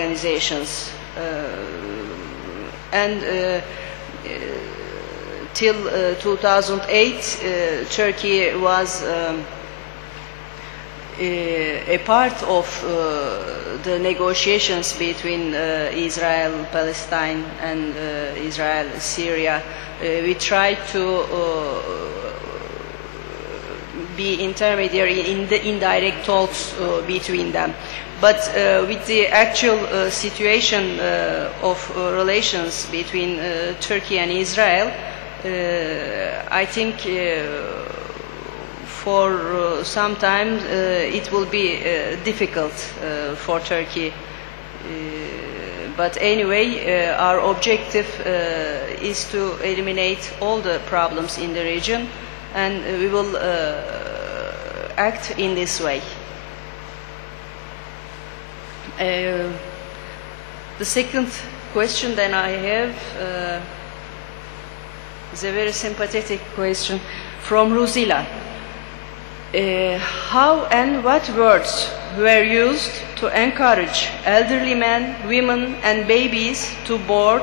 organizations. Till 2008, Turkey was a part of the negotiations between Israel, Palestine, and Israel, Syria. We tried to be intermediary in the indirect talks between them. But with the actual situation of relations between Turkey and Israel, I think for some time it will be difficult for Turkey. But anyway, our objective is to eliminate all the problems in the region, and we will act in this way. The second question that I have is a very sympathetic question from Ruzila. How and what words were used to encourage elderly men, women and babies to board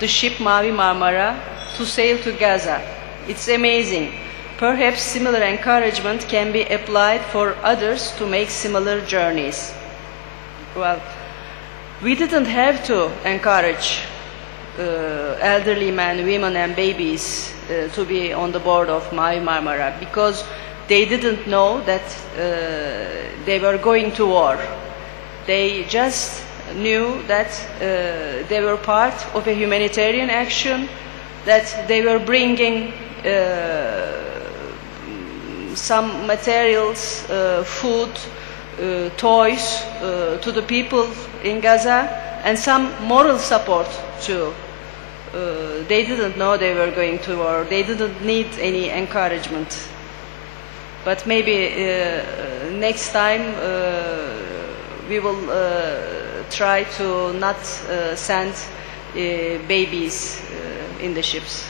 the ship Mavi Marmara to sail to Gaza? It's amazing. Perhaps similar encouragement can be applied for others to make similar journeys. Well, we didn't have to encourage elderly men, women and babies to be on the board of Mavi Marmara, because they didn't know that they were going to war. They just knew that they were part of a humanitarian action, that they were bringing some materials, food, toys to the people in Gaza, and some moral support too. They didn't know they were going to war. They didn't need any encouragement. But maybe next time we will try to not send babies in the ships.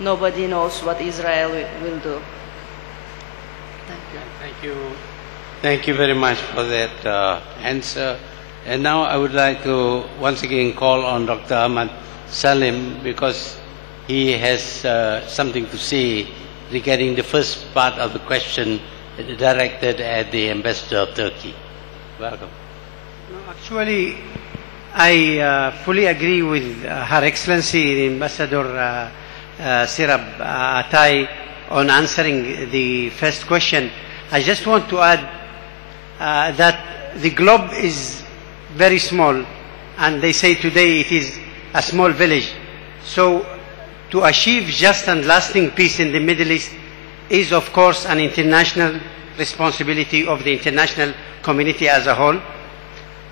Nobody knows what Israel will do. Thank you. Thank you. Thank you very much for that answer. And now I would like to once again call on Dr. Ahmad Salim, because he has something to say regarding the first part of the question directed at the Ambassador of Turkey. Welcome. No, actually, I fully agree with Her Excellency the Ambassador Sirab Atai on answering the first question. I just want to add that the globe is very small, and they say today it is a small village. So to achieve just and lasting peace in the Middle East is of course an international responsibility of the international community as a whole,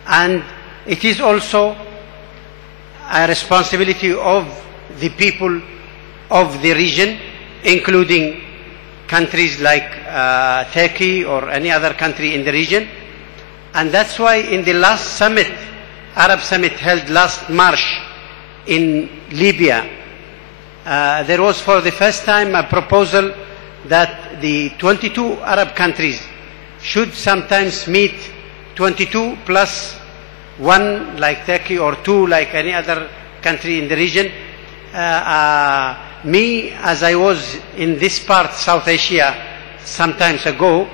and it is also a responsibility of the people of the region, including countries like Turkey or any other country in the region. And that's why in the last summit, Arab summit held last March in Libya, there was for the first time a proposal that the 22 Arab countries should sometimes meet 22 plus 1 like Turkey, or 2 like any other country in the region. Me, as I was in this part, South Asia, some times ago,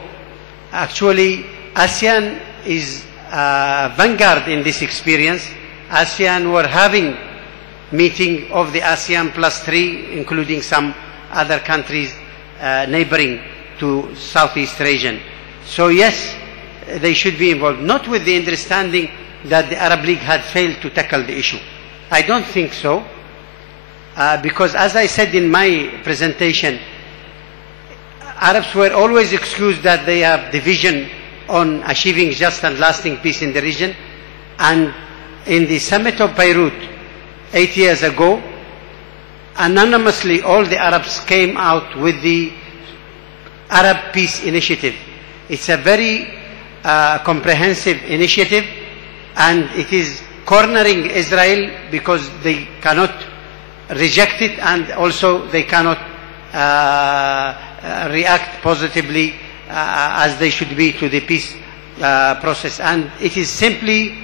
actually ASEAN is vanguard in this experience. ASEAN were having meeting of the ASEAN plus 3, including some other countries neighboring to Southeast region. So yes, they should be involved, not with the understanding that the Arab League had failed to tackle the issue. I don't think so, because as I said in my presentation, Arabs were always excused that they have division on achieving just and lasting peace in the region. And in the summit of Beirut 8 years ago, anonymously all the Arabs came out with the Arab Peace Initiative. It's a very comprehensive initiative, and it is cornering Israel because they cannot reject it, and also they cannot react positively as they should be to the peace process. And it is simply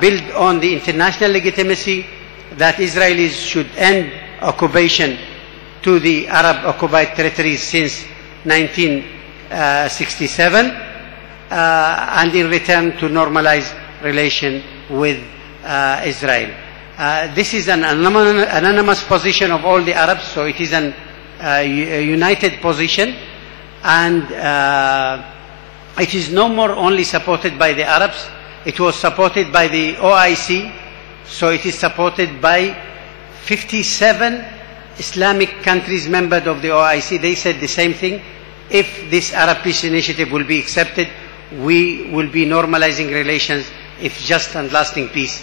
build on the international legitimacy that Israelis should end occupation to the Arab occupied territories since 1967, and in return to normalize relation with Israel. This is an anonymous position of all the Arabs, so it is a united position, and it is no more only supported by the Arabs. It was supported by the OIC, so it is supported by 57 Islamic countries members of the OIC. They said the same thing. If this Arab Peace Initiative will be accepted, we will be normalizing relations if just and lasting peace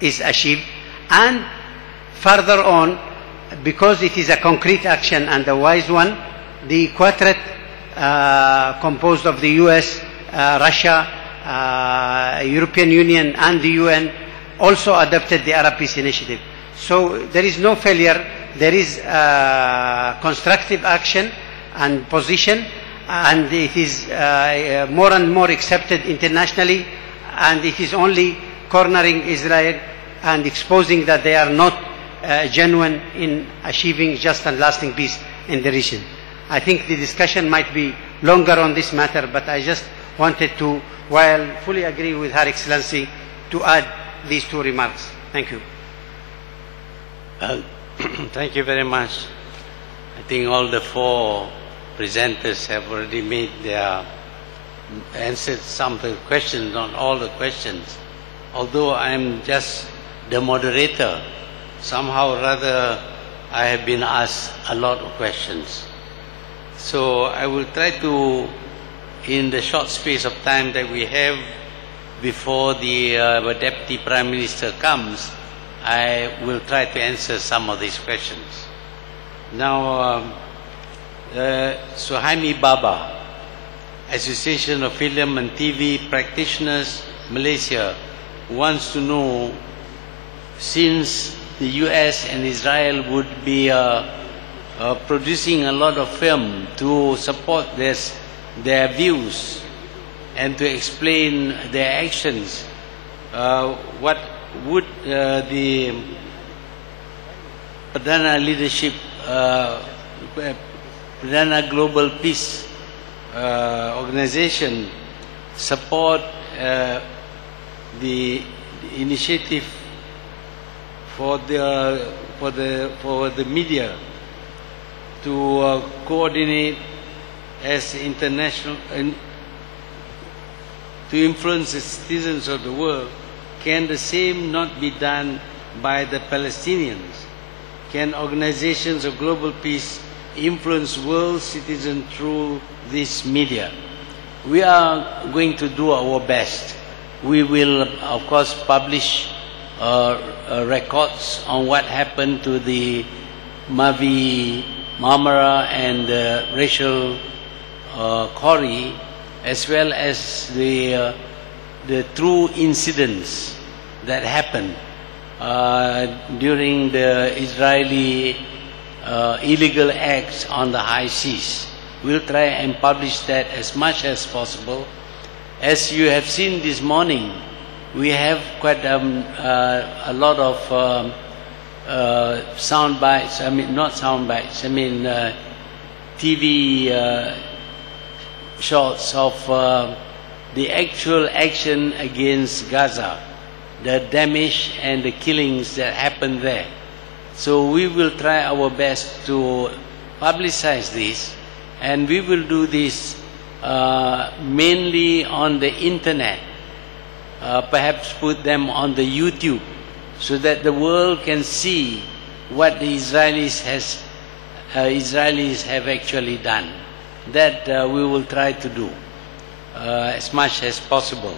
is achieved. And further on, because it is a concrete action and a wise one, the quartet composed of the US, Russia, European Union and the UN also adopted the Arab Peace Initiative. So there is no failure, there is constructive action and position, and it is more and more accepted internationally, and it is only cornering Israel and exposing that they are not genuine in achieving just and lasting peace in the region. I think the discussion might be longer on this matter, but I just wanted to, while fully agree with Her Excellency, to add these two remarks. Thank you. Thank you very much. I think all the four presenters have already made answered some of the questions, not all the questions. Although I am just the moderator, somehow or rather I have been asked a lot of questions. So I will try to, in the short space of time that we have before the Deputy Prime Minister comes, I will try to answer some of these questions. Now, Suhaimi Baba, Association of Film and TV Practitioners, Malaysia, wants to know, since the US and Israel would be producing a lot of film to support their views and to explain their actions, what would the Perdana Leadership, Perdana Global Peace Organization support the initiative for the media to coordinate as international to influence the citizens of the world? Can the same not be done by the Palestinians? Can organizations of global peace influence world citizens through this media? We are going to do our best. We will, of course, publish records on what happened to the Marmara and Rachel Corrie, as well as the true incidents that happened during the Israeli illegal acts on the high seas. We'll try and publish that as much as possible. As you have seen this morning, we have quite a lot of sound bites, not sound bites, TV shots of the actual action against Gaza, the damage and the killings that happened there. So we will try our best to publicize this, and we will do this mainly on the internet, perhaps put them on the YouTube, so that the world can see what the Israelis have actually done. That we will try to do as much as possible.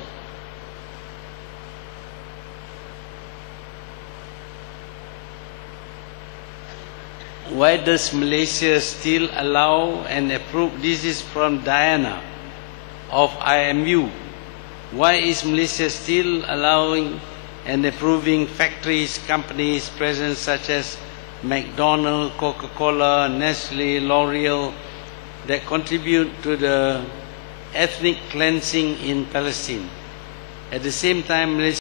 Why does Malaysia still allow and approve? This is from Diana of IMU. Why is Malaysia still allowing and approving factories, companies present such as McDonald's, Coca-Cola, Nestle, L'Oreal, that contribute to the ethnic cleansing in Palestine? At the same time, Malaysia